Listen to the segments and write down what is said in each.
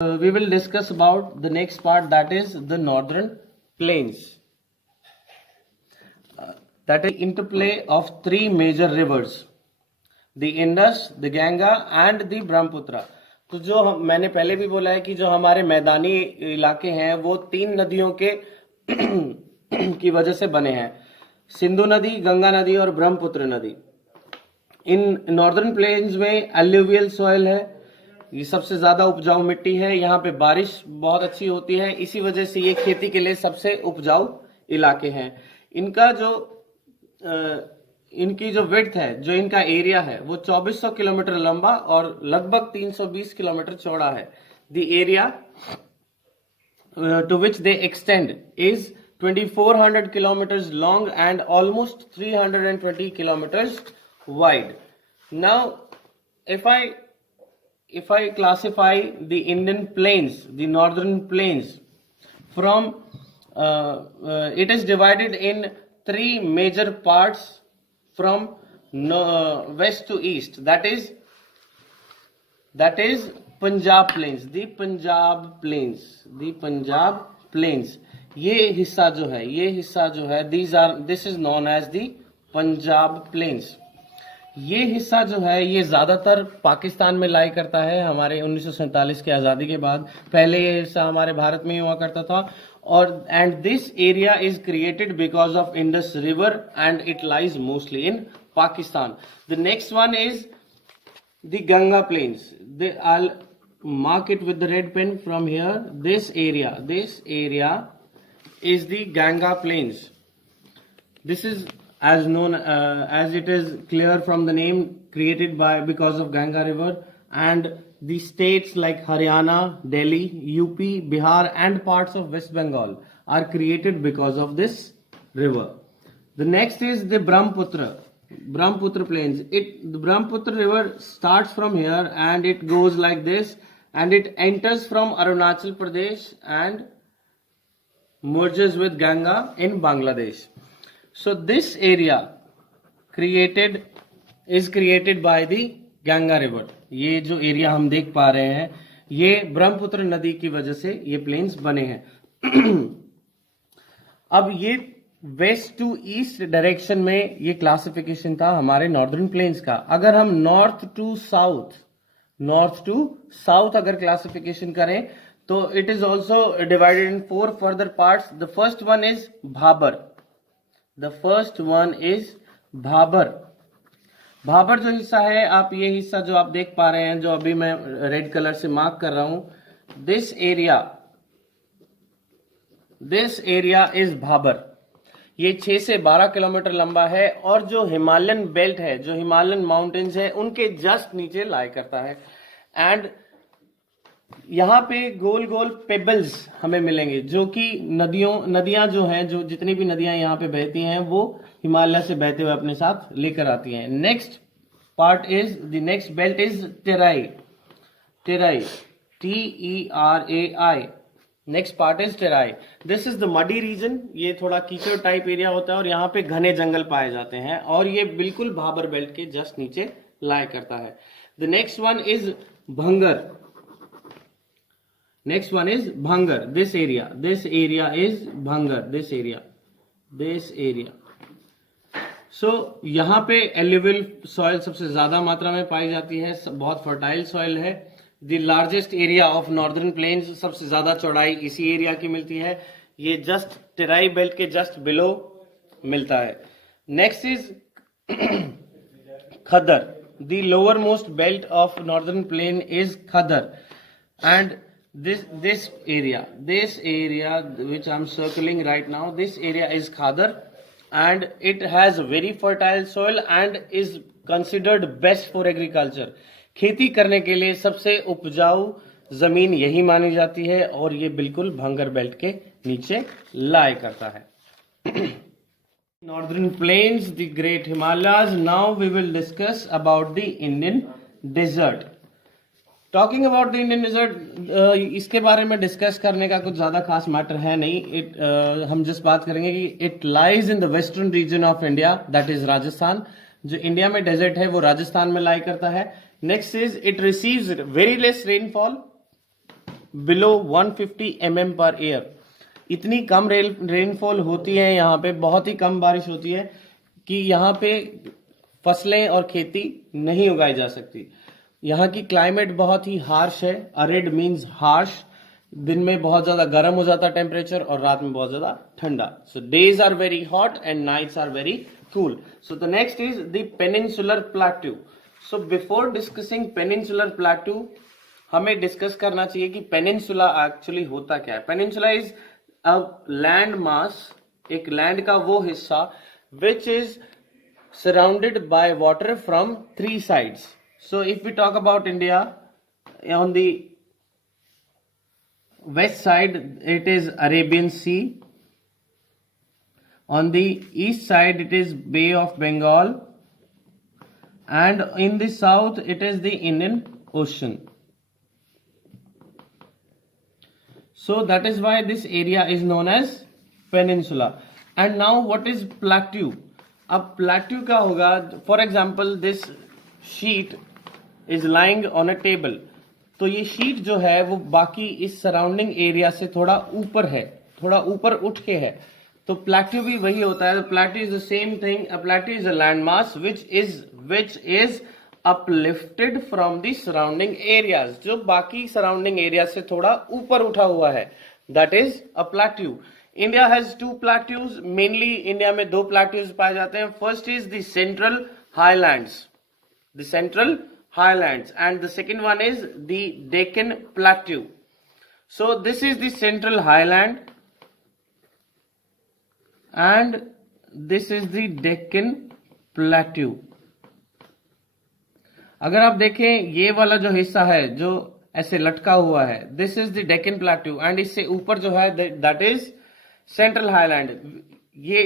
We will discuss about the next part, that is the northern plains. That is interplay of three major rivers, the Indus, the Ganga and the Brahmaputra. तो जो मैंने पहले भी बोला है कि जो हमारे मैदानी इलाके हैं वो तीन नदियों के की वजह से बने हैं, सिंधु नदी, गंगा नदी और ब्रह्मपुत्र नदी. इन नॉर्दर्न प्लेन्स में एल्यूवियल सॉइल है, ये सबसे ज्यादा उपजाऊ मिट्टी है, यहाँ पे बारिश बहुत अच्छी होती है, इसी वजह से ये खेती के लिए सबसे उपजाऊ इलाके हैं. इनका जो इनकी जो विड्थ है, जो इनका एरिया है, वो 2400 किलोमीटर लंबा और लगभग 320 किलोमीटर चौड़ा है. The area to which they extend is 2400 kilometers long and almost 320 kilometers wide. Now, if I classify the Indian plains, the northern plains, from it is divided in three major parts from west to east. That is Punjab plains, the Punjab plains. ये हिस्सा जो है this is known as the Punjab plains. ये हिस्सा जो है ये ज्यादातर पाकिस्तान में लाई करता है. हमारे 1947 की आजादी के बाद पहले ये हिस्सा हमारे भारत में ही हुआ करता था. और and this area is created because of Indus river and it lies mostly in Pakistan. The next one is the Ganga plains. I'll mark it with the red pen from here. This area is the Ganga plains. This is as known as it is clear from the name, created because of Ganga river, and the states like Haryana, Delhi, UP, Bihar and parts of West Bengal are created because of this river. The next is the Brahmaputra plains. The Brahmaputra river starts from here and it goes like this, and it enters from Arunachal Pradesh and merges with Ganga in Bangladesh. So this area is created by the Ganga river. ये जो area हम देख पा रहे हैं ये ब्रह्मपुत्र नदी की वजह से ये प्लेन्स बने हैं. अब ये वेस्ट टू ईस्ट डायरेक्शन में ये क्लासिफिकेशन था हमारे नॉर्दर्न प्लेन्स का. अगर हम नॉर्थ टू साउथ अगर क्लासिफिकेशन करें तो it is also divided in 4 further parts. The first one is Bhabar. Bhabar जो हिस्सा है, आप ये हिस्सा जो आप देख पा रहे हैं, जो अभी मैं रेड कलर से मार्क कर रहा हूं, दिस एरिया इज भाबर. ये 6 से 12 किलोमीटर लंबा है और जो हिमालयन बेल्ट है, जो हिमालयन माउंटेन्स है, उनके जस्ट नीचे लाई करता है. एंड यहाँ पे गोल गोल पेबल्स हमें मिलेंगे, जो कि नदियां जो हैं, जो जितनी भी नदियां यहाँ पे बहती हैं वो हिमालय से बहते हुए अपने साथ लेकर आती हैं. Next belt is Terai, TERAI. Next part is Terai. This is the muddy region. ये थोड़ा कीचड़ टाइप एरिया होता है और यहाँ पे घने जंगल पाए जाते हैं और ये बिल्कुल भाबर बेल्ट के जस्ट नीचे लाई करता है. The next one is bhangar. Next one is Bhangar. This area is Bhangar. This area. So यहाँ पे एल्यूवियल सॉइल सबसे ज्यादा मात्रा में पाई जाती है, बहुत फर्टाइल सॉइल है. The largest area of northern plains, सबसे ज्यादा चौड़ाई इसी एरिया की मिलती है. ये जस्ट टेराई बेल्ट के जस्ट बिलो मिलता है. Next is khaddar. The lower most belt of northern plain is khaddar. And this area which I'm circling right now, this area is Khadar, and it has very fertile soil and is considered best for agriculture. खेती करने के लिए सबसे उपजाऊ जमीन यही मानी जाती है और ये बिल्कुल भंगर बेल्ट के नीचे लाई करता है. Northern plains, the great Himalayas. Now we will discuss about the Indian desert. Talking about the Indian desert, इसके बारे में डिस्कस करने का कुछ ज्यादा खास मैटर है नहीं. हम जिस बात करेंगे कि it lies in the western region of India, that is Rajasthan. जो इंडिया में डेजर्ट है वो राजस्थान में लाई करता है. Next is it receives very less rainfall below 150 mm per year. इतनी कम रेनफॉल होती है यहाँ पे, बहुत ही कम बारिश होती है कि यहाँ पे फसलें और खेती नहीं उगाई जा सकती। यहाँ की क्लाइमेट बहुत ही हार्श है। Arid means harsh. दिन में बहुत ज्यादा गर्म हो जाता टेम्परेचर और रात में बहुत ज्यादा ठंडा। So days are very hot and nights are very cool. So the next is the peninsular plateau. So before discussing peninsular plateau, हमें डिस्कस करना चाहिए कि पेनिनसुला एक्चुअली होता क्या है। Peninsula is a land mass, एक लैंड का वो हिस्सा which is surrounded by water from three sides. So if we talk about India, on the west side it is Arabian Sea, on the east side it is Bay of Bengal, and in the south it is the Indian Ocean. So that is why this area is known as peninsula. And now what is plateau? अब plateau क्या होगा? For example this sheet is lying on a table. तो ये sheet जो है वो बाकी इस सराउंडिंग एरिया से थोड़ा ऊपर है, थोड़ा ऊपर उठ के है। तो प्लेट्यू भी वही होता है। Plateau is the same thing. A plateau is a land mass which is uplifted from the surrounding areas, जो बाकी सराउंडिंग एरिया से थोड़ा ऊपर उठा हुआ है। That is a plateau. India has two plateaus. Mainly India में दो प्लेट्यूज पाए जाते हैं। First is the central highlands, the central highlands, and the second one is the Deccan plateau. So this is the central highland and this is the Deccan plateau. अगर आप देखें ये वाला जो हिस्सा है जो ऐसे लटका हुआ है, this is the Deccan plateau, and इससे ऊपर जो है दैट इज सेंट्रल हाईलैंड। ये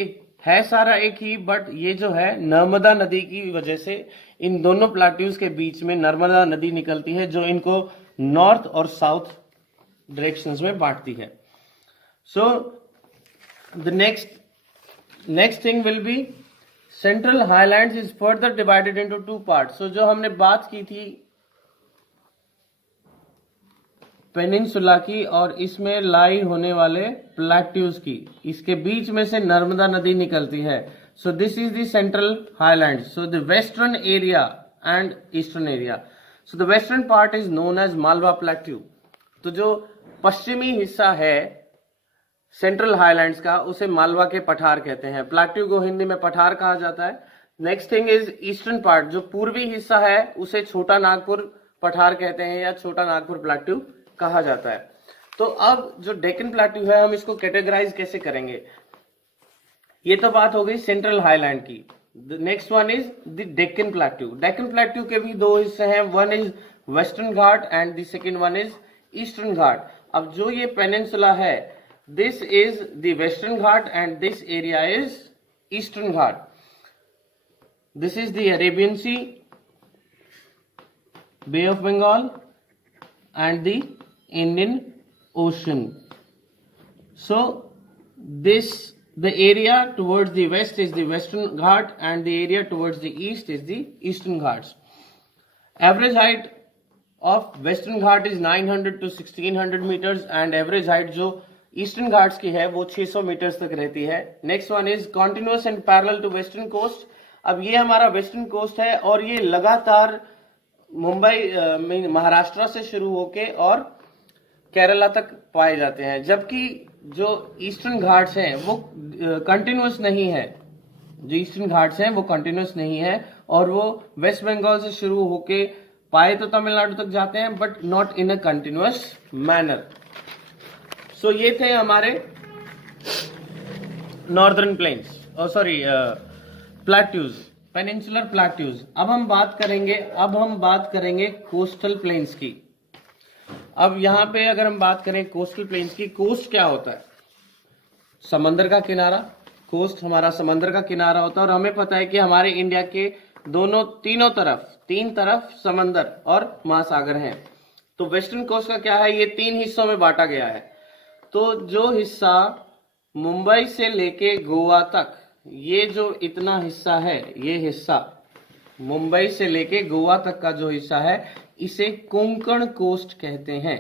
है सारा एक ही, बट ये जो है नर्मदा नदी की वजह से इन दोनों प्लेट्यूज के बीच में नर्मदा नदी निकलती है, जो इनको नॉर्थ और साउथ डायरेक्शंस में बांटती है। So the next thing will be central highlands is further divided into two parts. So जो हमने बात की थी पेनिनसुला की और इसमें लाई होने वाले प्लेट्यूज की, इसके बीच में से नर्मदा नदी निकलती है। So this is the central highland. So the western area and eastern area. So the western part is known as Malwa plateau. तो जो पश्चिमी हिस्सा है सेंट्रल हाईलैंड्स का, उसे मालवा के पठार कहते हैं। प्लेट्यू को हिंदी में पठार कहा जाता है। Next thing is eastern part. जो पूर्वी हिस्सा है उसे छोटा नागपुर पठार कहते हैं या छोटा नागपुर प्लेट्यू कहा जाता है। तो अब जो डेक्कन प्लेट्यू है, हम इसको कैटेगराइज कैसे करेंगे? ये तो बात हो गई सेंट्रल हाईलैंड की। Next one is the Deccan plateau. Deccan plateau के भी दो हिस्से हैं, one is western Ghat and the second one is eastern Ghat. अब जो ये पेनिनसुला है, this is the western Ghat and this area is eastern Ghat. This is the Arabian sea, bay of Bengal and the Indian Ocean. So the area towards the west is the Western Ghat and the area towards the east is the Eastern Ghats. Average height of Western Ghat is 900 to 1600 meters and average height जो Eastern Ghats की है वो 600 meters तक रहती है। Next one is continuous and parallel to Western Coast. अब ये हमारा वेस्टर्न कोस्ट है और ये लगातार मुंबई महाराष्ट्र से शुरू होके और केरला तक पाए जाते हैं, जबकि जो ईस्टर्न घाट्स हैं वो कंटिन्यूअस नहीं है। जो ईस्टर्न घाट्स हैं वो कंटिन्यूअस नहीं है और वो वेस्ट बंगाल से शुरू होके पाए तो तमिलनाडु तक जाते हैं, but not in a continuous manner. So ये थे हमारे northern plains, plateaus, peninsular plateaus. अब हम बात करेंगे कोस्टल प्लेन्स की। अब यहाँ पे अगर हम बात करें कोस्टल प्लेन्स की, कोस्ट क्या होता है? समंदर का किनारा। कोस्ट हमारा समंदर का किनारा होता है और हमें पता है कि हमारे इंडिया के तीन तरफ समंदर और महासागर हैं। तो वेस्टर्न कोस्ट का क्या है, ये 3 हिस्सों में बांटा गया है। तो जो हिस्सा मुंबई से लेके गोवा तक, ये जो इतना हिस्सा है, ये हिस्सा मुंबई से लेके गोवा तक का जो हिस्सा है, इसे कोंकण कोस्ट कहते हैं।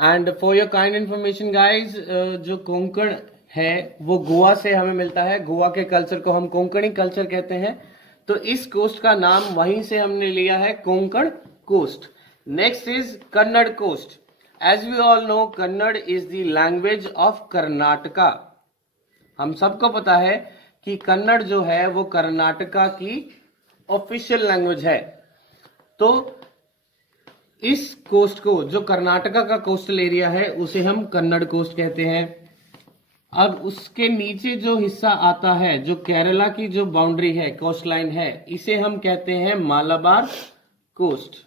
And for your kind information guys, जो कोंकण है वो गोवा से हमें मिलता है। गोवा के कल्चर को हम कोंकणी कल्चर कहते हैं। तो इस कोस्ट का नाम वहीं से हमने लिया है, Konkan coast. Next is Kannada coast. As we all know, Kannada is the language of Karnataka. हम सबको पता है कि कन्नड़ जो है वो कर्नाटका की ऑफिशियल लैंग्वेज है। तो इस कोस्ट को, जो कर्नाटका का कोस्टल एरिया है, उसे हम कन्नड़ कोस्ट कहते हैं। अब उसके नीचे जो हिस्सा आता है, जो केरला की जो बाउंड्री है, कोस्ट लाइन है, इसे हम कहते हैं मालाबार कोस्ट।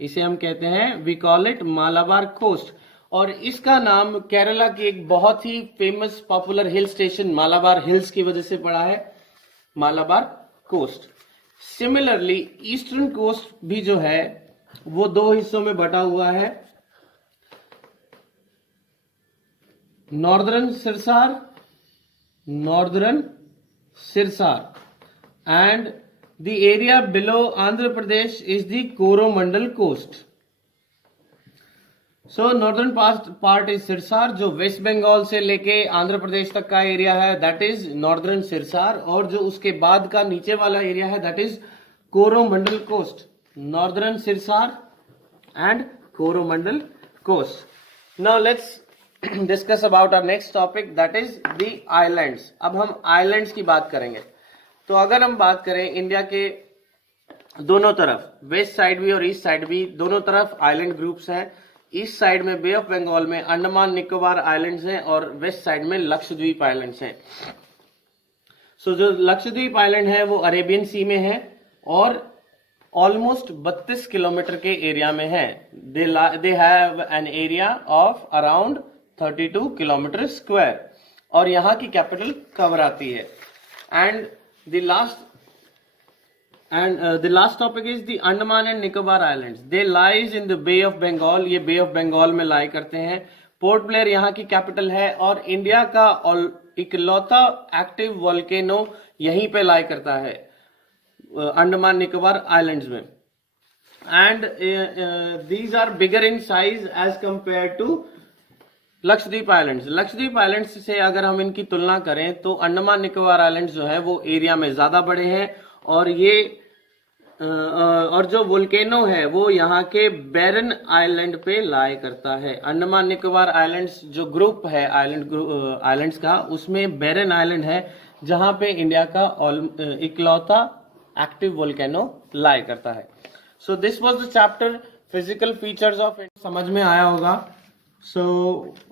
इसे हम कहते हैं, we call it Malabar coast. और इसका नाम केरला की एक बहुत ही famous popular hill station Malabar hills की वजह से पड़ा है, Malabar coast. Similarly eastern coast भी जो है वो दो हिस्सों में बटा हुआ है, northern Circars and the area below Andhra Pradesh is the Coromandel coast. So northern part is Circars, जो वेस्ट बंगाल से लेके आंध्र प्रदेश तक का एरिया है, दैट इज नॉर्दर्न सिरसार। और जो उसके बाद का नीचे वाला एरिया है, that is Coromandel coast. Northern Circars and Coromandel coast. Now let's discuss about our next topic, that is the islands. अब हम आइलैंड्स की बात करेंगे। तो अगर हम बात करें इंडिया के दोनों तरफ, वेस्ट साइड भी और ईस्ट साइड भी, दोनों तरफ आइलैंड ग्रुप्स हैं। ईस्ट साइड में बे ऑफ बंगाल में अंडमान निकोबार आइलैंड्स हैं और वेस्ट साइड में लक्षद्वीप आइलैंड्स हैं। सो जो लक्षद्वीप आइलैंड है वो अरेबियन सी में है और ऑलमोस्ट 32 किलोमीटर के एरिया में है। They have an area of around 32 kilometre square और यहाँ की कैपिटल कवर आती है। And the last topic is the Andaman and Nicobar islands. They lies in the bay of Bengal. ये बे ऑफ बंगाल में लाई करते हैं। पोर्ट ब्लेयर यहाँ की कैपिटल है और इंडिया का इकलौता एक्टिव वोल्केनो यहीं पे लाई करता है, अंडमान निकोबार आइलैंड्स में। And these are bigger in size as compare to Lakshadweep islands. Lakshadweep islands से अगर हम इनकी तुलना करें तो अंडमान निकोबार आइलैंड्स जो है वो एरिया में ज्यादा बड़े हैं और ये और जो वोल्केनो है वो यहाँ के बैरन आइलैंड पे लाई करता है। अंडमान निकोबार आइलैंड्स जो ग्रुप है आइलैंड्स का, उसमें बैरन आइलैंड है जहां पे इंडिया का इकलौता एक्टिव वोल्केनो लाई करता है। So this was the chapter physical features of India. समझ में आया होगा। So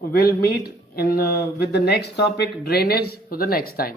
we'll meet in with the next topic, drainage, for the next time.